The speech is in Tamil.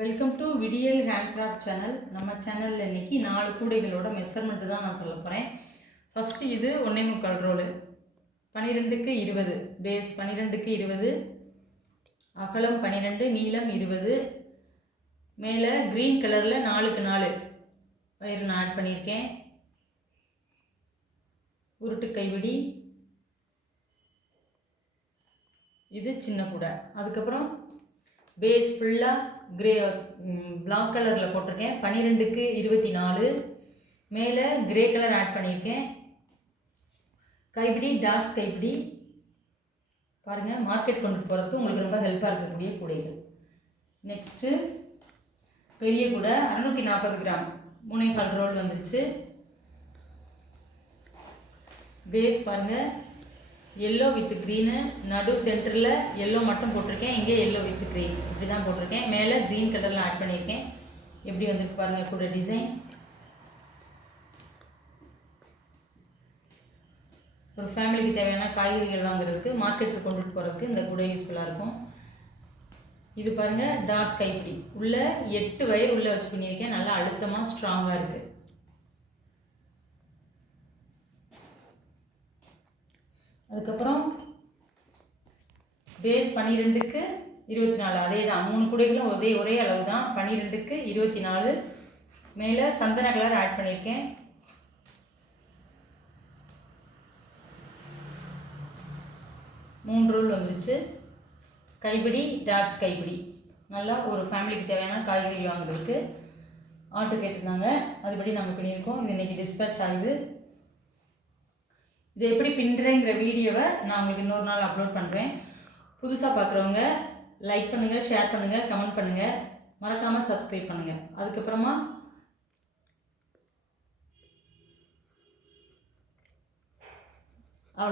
வெல்கம் டு விடியல் ஹேண்ட்கிராஃப்ட் சேனல். நம்ம சேனலில் இன்றைக்கி 4 கூடைகளோட மெஷர்மெண்ட்டு தான் நான் சொல்ல போகிறேன். ஃபஸ்ட்டு இது 1.25 ரோலு 12க்கு 20, பேஸ் 12க்கு 20, அகலம் 12, நீளம் 20. மேலே க்ரீன் கலரில் 4க்கு 4 வயர் நான் ஆட் பண்ணியிருக்கேன். உருட்டு கைவிடி, இது சின்ன கூடை. அதுக்கப்புறம் பேஸ் ஃபுல்லாக பிளாக் கலரில் போட்டிருக்கேன். 12க்கு 24, மேலே கிரே கலர் ஆட் பண்ணியிருக்கேன். கைப்பிடி டாட்ஸ் கைப்பிடி பாருங்கள், மார்க்கெட் கொண்டு போகிறதுக்கு உங்களுக்கு ரொம்ப ஹெல்ப்பாக இருக்கக்கூடிய கூடைகள். நெக்ஸ்ட்டு பெரிய கூடை 640 கிராம் 3.25 ரோல் வந்துருச்சு. பேஸ் பாருங்கள், எல்லோ வித் க்ரீனு, நடு சென்டரில் எல்லோ மட்டும் போட்டிருக்கேன். இங்கே எல்லோ வித் க்ரீன் இப்படி தான் போட்டிருக்கேன். மேலே க்ரீன் கலரில் ஆட் பண்ணியிருக்கேன். எப்படி வந்துருக்கு பாருங்கள் கூட டிசைன். ஒரு ஃபேமிலிக்கு தேவையான காய்கறிகள் வாங்குறதுக்கு, மார்க்கெட்டுக்கு கொண்டுட்டு போகிறதுக்கு இந்த கூட யூஸ்ஃபுல்லாக இருக்கும். இது பாருங்கள் டாட்ஸ் கைப்பிடி, உள்ளே 8 வயர் உள்ளே வச்சு பண்ணியிருக்கேன். நல்லா அழுத்தமாக ஸ்ட்ராங்காக இருக்குது. அதுக்கப்புறம் பேஸ் 12க்கு 24, அதே தான் 3 கூடைகளும் ஒரே அளவு தான். 12க்கு 24, மேலே சந்தன கலர் ஆட் பண்ணியிருக்கேன். மூணு ரோல் வந்துச்சு. கைப்பிடி டாட்ஸ் கைப்பிடி, நல்லா ஒரு ஃபேமிலிக்கு தேவையான காய்கறி வாங்குறதுக்கு ஆர்டர் கேட்டிருந்தாங்க, அதுபடி நாங்கள் பண்ணியிருக்கோம். இது இன்றைக்கி டிஸ்பேச் ஆகுது. இது எப்படி பின்னுறேங்கிற வீடியோவை நான் உங்களுக்கு இன்னொரு நாள் அப்லோட் பண்ணுறேன். புதுசாக பார்க்குறவங்க லைக் பண்ணுங்கள், ஷேர் பண்ணுங்கள், கமெண்ட் பண்ணுங்கள், மறக்காமல் சப்ஸ்கிரைப் பண்ணுங்கள். அதுக்கப்புறமா